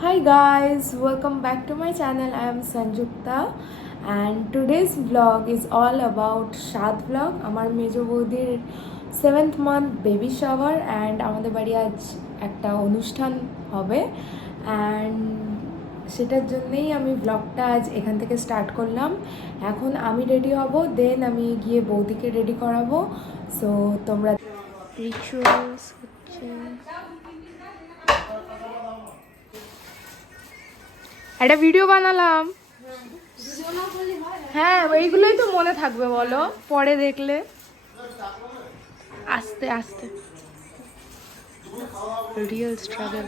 Hi guys, welcome back to my channel. I am Sanjukta and today's vlog is all about Shad vlog. আমার মেজো বৌদির 7th month baby shower and আমাদের বাড়ি আজ একটা অনুষ্ঠান হবে and সেটার জন্যই আমি ব্লগটা আজ এখান থেকে স্টার্ট করলাম। এখন আমি রেডি হব, দেন আমি গিয়ে বৌদিকে রেডি করাবো। সো তোমরা রিচুয়ালস হচ্ছে, একটা ভিডিও বানালাম। হ্যাঁ, এইগুলোই তো মনে থাকবে বলো, পরে দেখলে। আস্তে আস্তে রিয়েল স্ট্রাগল।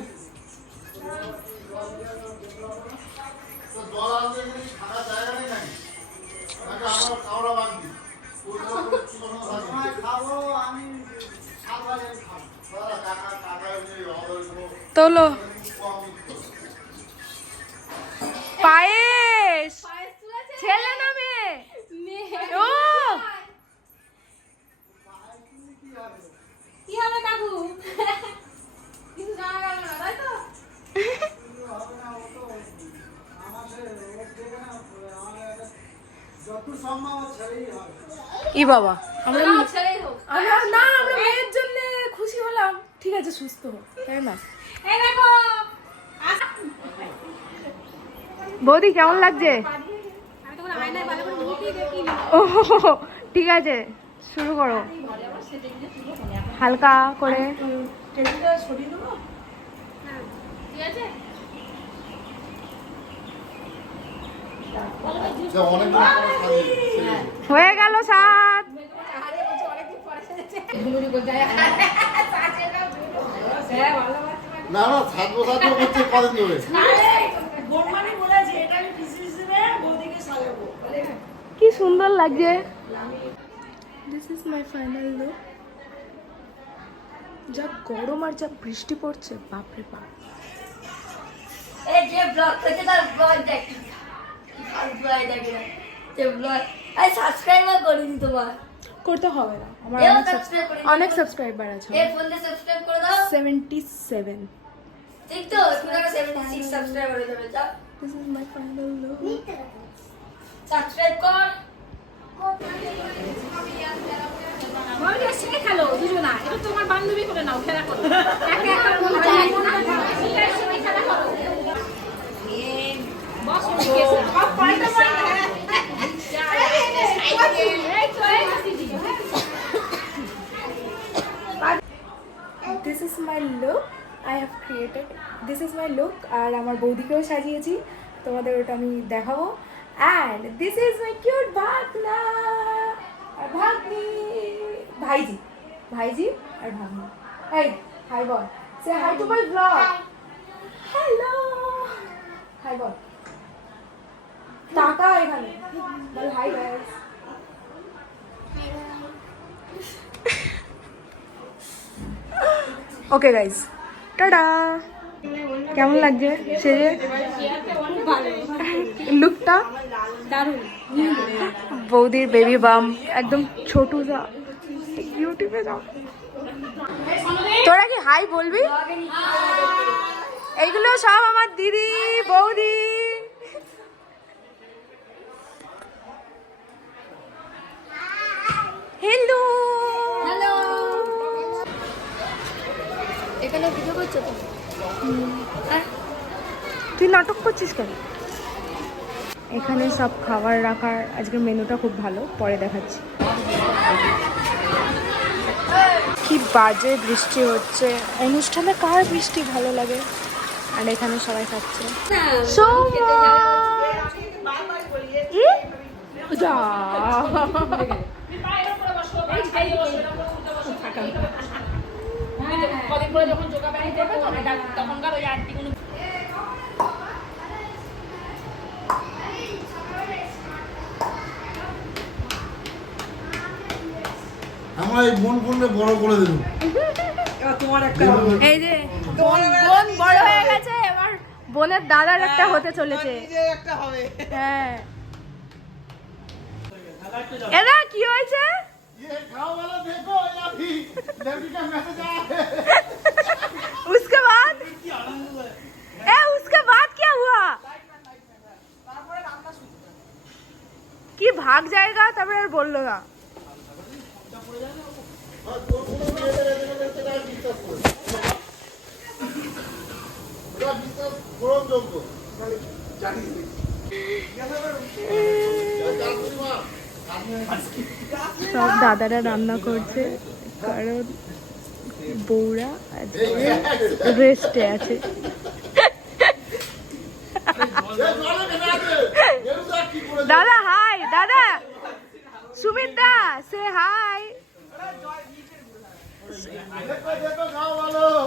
তোলো পায়েস, ছেলে না মেয়ে? ও কি হবে কাকু? কিছু জানা গেল না, তাই তো? ই বাবা, আমরা ছেলেই হোক। না, আমরা মেয়ের জন্য খুশি হলাম। ঠিক আছে, সুস্থ হোক, তাই না? এই দেখো, বৌদি কেমন লাগছে? আমি তখন আয়নায় ভালো করে মুখই দেখিনি। ও ঠিক আছে, শুরু করো হালকা করে। ঠিক আছে? হয়ে গেল সাত। না না সাজবো করছে কদিন ধরে। কি সুন্দর লাগছে। This is my final look. যা গরম আর যা বৃষ্টি পড়ছে, বাপরে বাপ। এই যে ব্লগ থেকে তার ব্লগ দেখি। কি ফালতু আই দেখে না। যে ব্লগ আই সাবস্ক্রাইব করিনি তোমার। করতে হবে না, আমার এও অনেক subscribe করে দিও। অনেক সাবস্ক্রাইবার আছে। এই ফোন দিয়ে সাবস্ক্রাইব করে দাও। 77। ঠিক তো? তুমি তো 76 সাবস্ক্রাইবার হয়ে যাবে। যাও this is my final look. Subscribe কর। মনে শিখে খেলো দুজনা। এটা তোমার বান্ধবী করে নাও, খেলা করো। একা একা মনে চায় না। খেলা করো। বস শিখে সব পড়াতে পারে। This is my look I have created. This is my look. আর আমার বৌদিকেও সাজিয়েছি, তোমাদের ওটা আমি দেখাবো। And this is my cute ভাগনা আর ভাগ্নি, ভাইজি ভাইজি আর ভাগ্নি। এই হাই বল, say hi to my blog. Hello, hi বল, টাকা এখানে বল hi guys. Okay guys, tata. কেমন লাগছে সেজে লুকটা? দারুণ। বৌদির বেবি বাম একদম ছোট যা। ইউটিউবে যাও, তোরা কি হাই বলবি? এইগুলো সব আমার দিদি বৌদি। Hello hello. এখানে ভিডিও করছো তো? তুই নাটক করছিস কেন? এখানে সব খাবার রাখার, আজকের মেনুটা খুব ভালো, পরে দেখাচ্ছি। কি বাজে বৃষ্টি হচ্ছে। অনুষ্ঠানে কার বৃষ্টি ভালো লাগে? আর এখানে সবাই খাচ্ছে। যা কদিন পরে যখন যোগা ব্যায়াম করবে তখনকার ওই আন্টিগুলো। আমরা এই বোন বোনকে বড় করে দেবো। এই যে বোন বড় হয়ে গেছে, এবার বোনের দাদার একটা হতে চলেছে। হ্যাঁ, এরা কি হয়েছে? उसके बाद ভাগ জায়গা তারপরে আর বললো না। সব দাদারা রান্না করছে কারণ বউরা রেস্টে আছে। দাদা হাই, দাদা সুমিত দা সে হাই।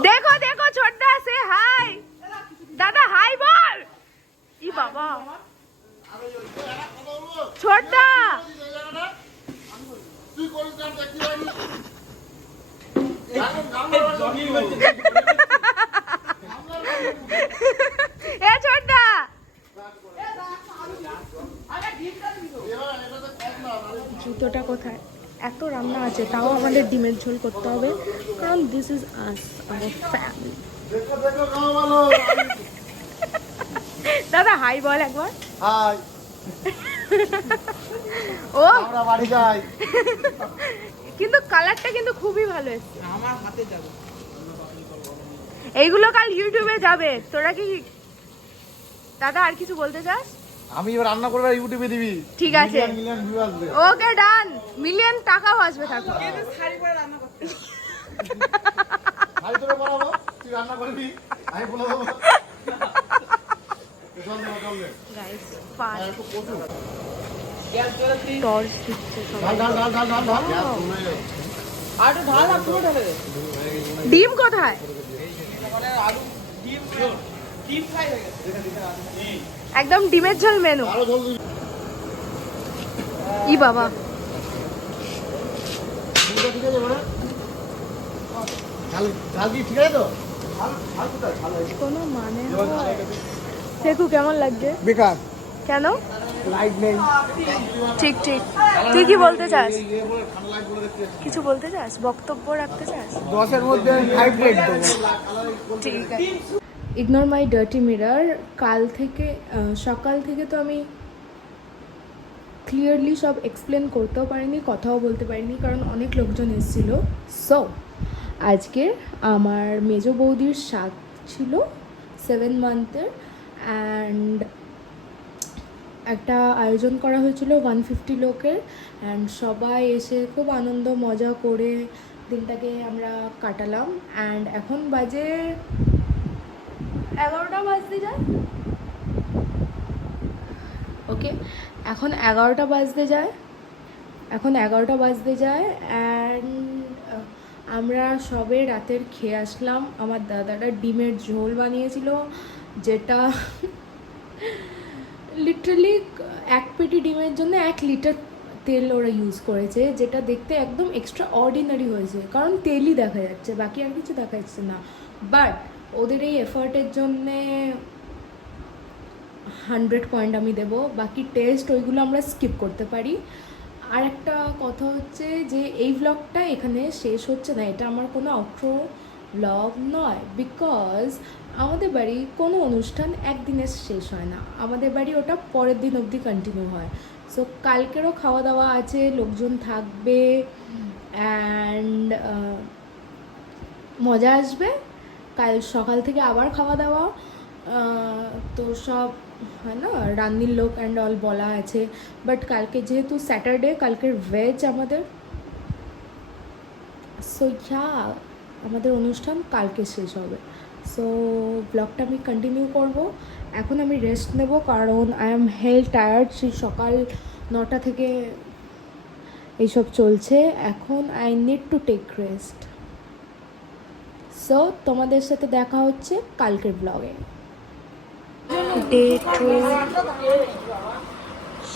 দেখো দেখো ছোটদা সে হাই। দাদা হাই বল। ই বাবা ছোটদা এ ছোটদা জুতোটা কোথায়? এত রান্না আছে তাও আমাদের ডিমের ঝোল করতে হবে কারণ this is us our family. দাদা হাই বল একবার। হাই ও আমরা বাড়ি যাই। কিন্তু কালারটা কিন্তু খুবই ভালো এসেছে। আমার হাতে যাবে এইগুলো কাল ইউটিউবে যাবে। তোরা কি দাদা আর কিছু বলতে চাস? আমি এবার রান্না করবে আর ইউটিউবে দিবি। ঠিক আছে মিলিয়ন ভিউ আসবে। ওকে ডান। মিলিয়ন টাকাও আসবে থাকো। শাড়ি তোরে বানাবো, তুই রান্না করবি, আমি বলে দেবো। চল দে, চল দে। গাইস পাঁচ আর একটু কচু। টর্চ দিচ্ছে সবাই। ঢাল ঢাল ঢাল ঢাল ঢাল ঢাল। আর ঢাল আর পুরো ঢেলে দে। ডিম কোথায়? আলু ডিম ফ্রাই হয়ে গেছে। একদম ডিমের ঝোল মেনু। আরো জল দিবি। ই বাবা ঠিক আছে মানে? ঝাল ঝাল কি ঠিক আছে তো? ঝাল ঝাল কোথায়? ঝাল আছে। কোনো মানে হয়? দেখু কেমন লাগছে? বেকার। কেন? লাইট নেই। ঠিক ঠিক। তুই কি বলতে চাস? এই বলে ঠান্ডা লাইট বলে দেখতে। কিছু বলতে চাস? বক্তব্য রাখতে চাস? 10 এর মধ্যে 5 রেট দেবো। ঠিক আছে। ইগনোর মাই ডার্টি মিরর। কাল থেকে সকাল থেকে তো আমি ক্লিয়ারলি সব এক্সপ্লেন করতেও পারিনি, কথাও বলতে পারিনি কারণ অনেক লোকজন এসেছিল। সো আজকে আমার মেজো বৌদির সাত ছিল 7 মান্থের অ্যান্ড একটা আয়োজন করা হয়েছিল 150 লোকের অ্যান্ড সবাই এসে খুব আনন্দ মজা করে দিনটাকে আমরা কাটালাম। অ্যান্ড এখন বাজে 11টা বাজতে যায়। ওকে এখন 11টা বাজতে যায়। অ্যান্ড আমরা সবে রাতের খেয়ে আসলাম। আমার দাদাটা ডিমের ঝোল বানিয়েছিল যেটা লিটারালি 1 পেটি ডিমের জন্য 1 লিটার তেল ওরা ইউজ করেছে, যেটা দেখতে একদম এক্সট্রা অর্ডিনারি হয়েছে কারণ তেলই দেখা যাচ্ছে, বাকি আর কিছু দেখা যাচ্ছে না। বাট ওদের এই এফার্টের জন্যে 100 পয়েন্ট আমি দেবো। বাকি টেস্ট ওইগুলো আমরা স্কিপ করতে পারি। আর একটা কথা হচ্ছে যে এই ভ্লগটা এখানে শেষ হচ্ছে না, এটা আমার কোনো আউটরো ভ্লগ নয়, বিকজ আমাদের বাড়ি কোনো অনুষ্ঠান একদিনে শেষ হয় না, আমাদের বাড়ি ওটা পরের দিন অবধি কন্টিনিউ হয়। সো কালকেরও খাওয়া দাওয়া আছে, লোকজন থাকবে অ্যান্ড মজা আসবে। কাল সকাল থেকে আবার খাওয়া দাওয়া, তো সব হয় না রান্নির লোক অ্যান্ড অল বলা আছে। বাট কালকে যেহেতু স্যাটারডে, কালকের ভেজ আমাদের, সো ইয়া আমাদের অনুষ্ঠান কালকে শেষ হবে। সো ব্লগটা আমি কন্টিনিউ করব। এখন আমি রেস্ট নেব কারণ আই এম হেল টায়ার্ড। সেই সকাল 9টা থেকে এইসব চলছে, এখন I need to take rest. So তোমাদের সাথে দেখা হচ্ছে কালকের ব্লগে। ডে 2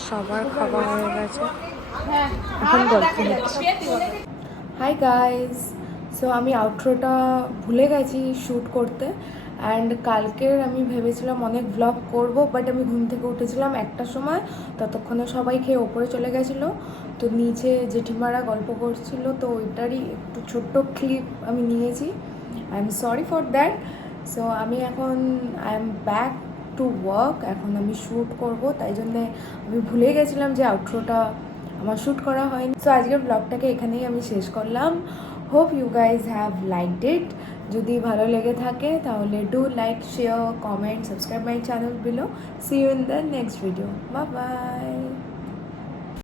সবার খাবার হয়ে গেছে, এখন গল্প হচ্ছে। হাই গাইজ, সো আমি আউটরোটা ভুলে গেছি শ্যুট করতে অ্যান্ড কালকের আমি ভেবেছিলাম অনেক ভ্লগ করব, বাট আমি ঘুম থেকে উঠেছিলাম 1টার সময়, ততক্ষণে সবাই খেয়ে ওপরে চলে গেছিলো। তো নিচে জেঠিমারা গল্প করছিল, তো ওইটারই একটু ছোট্ট ক্লিপ আমি নিয়েছি। I am sorry for that. So আমি এখন I am back to work, এখন আমি শ্যুট করব, তাই জন্যে আমি ভুলে গেছিলাম যে আউটরোটা আমার শ্যুট করা হয়নি। সো আজকের ব্লগটাকে এখানেই আমি শেষ করলাম। Hope you guys have liked it. যদি ভালো লেগে থাকে তাহলে do like, share, comment, subscribe my channel below. See you in the next video. Bye by.